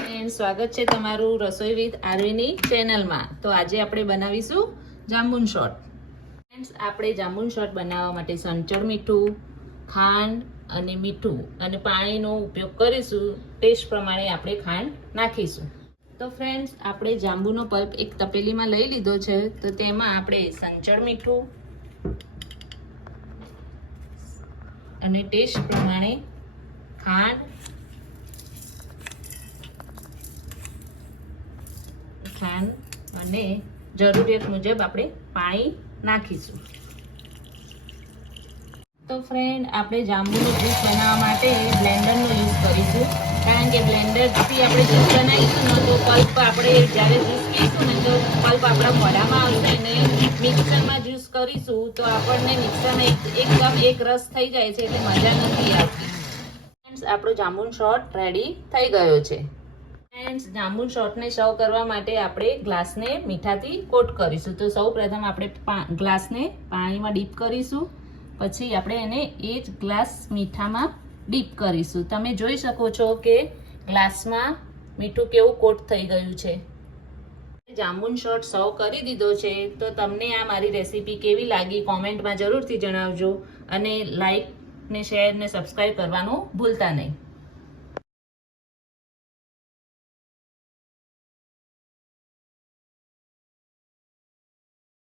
Friend, સ્વાગત છે તમારું રસોઈ વિથ આરવીની ચેનલમાં। તો આજે આપણે બનાવીશું જાંબુન શોર્ટ। ફ્રેન્ડ્સ, આપણે જાંબુન શોર્ટ બનાવવા માટે સંચળ મીઠું, ખાંડ અને મીઠું અને પાણીનો ઉપયોગ કરીશું। ટેસ્ટ પ્રમાણે આપણે ખાંડ નાખીશું। તો ફ્રેન્ડ્સ, આપણે જાંબુનો પલ્પ એક તપેલીમાં લઈ લીધો છે। તો તેમાં આપણે સંચળ મીઠું અને ટેસ્ટ પ્રમાણે ખાંડ અને જરૂરિયાત મુજબ આપણે પાણી નાખીશું। તો ફ્રેન્ડ, આપણે જાંબુનો જ્યુસ બનાવવા માટે બ્લેન્ડરનો યુઝ કરીશું, કારણ કે બ્લેન્ડરથી આપણે જ્યુસ બનાવીશું ને તો પલ્પ આપણે જ્યારે જ્યુસ પીશું ને તો પલ્પ આપણા મોઢામાં આવશે ને મિક્સરમાં જ્યુસ કરીશું તો આપણને મિક્સરમાં એકદમ એક રસ થઈ જાય છે, એટલે મજા નથી આવતી। ફ્રેન્ડ્સ, આપણો જાંબુન શોર્ટ રેડી થઈ ગયો છે। ફ્રેન્ડ્સ, જાંબુન શોર્ટને સર્વ કરવા માટે આપણે ગ્લાસને મીઠાથી કોટ કરીશું। તો સૌ પ્રથમ આપણે ગ્લાસને પાણીમાં ડીપ કરીશું, પછી આપણે એને એ જ ગ્લાસ મીઠામાં ડીપ કરીશું। તમે જોઈ શકો છો કે ગ્લાસમાં મીઠું કેવું કોટ થઈ ગયું છે। જાંબુન શોર્ટ સર્વ કરી દીધો છે। તો તમને આ મારી રેસીપી કેવી લાગી કોમેન્ટમાં જરૂરથી જણાવજો, અને લાઈક ને શેર ને સબસ્ક્રાઈબ કરવાનું ભૂલતા નહીં।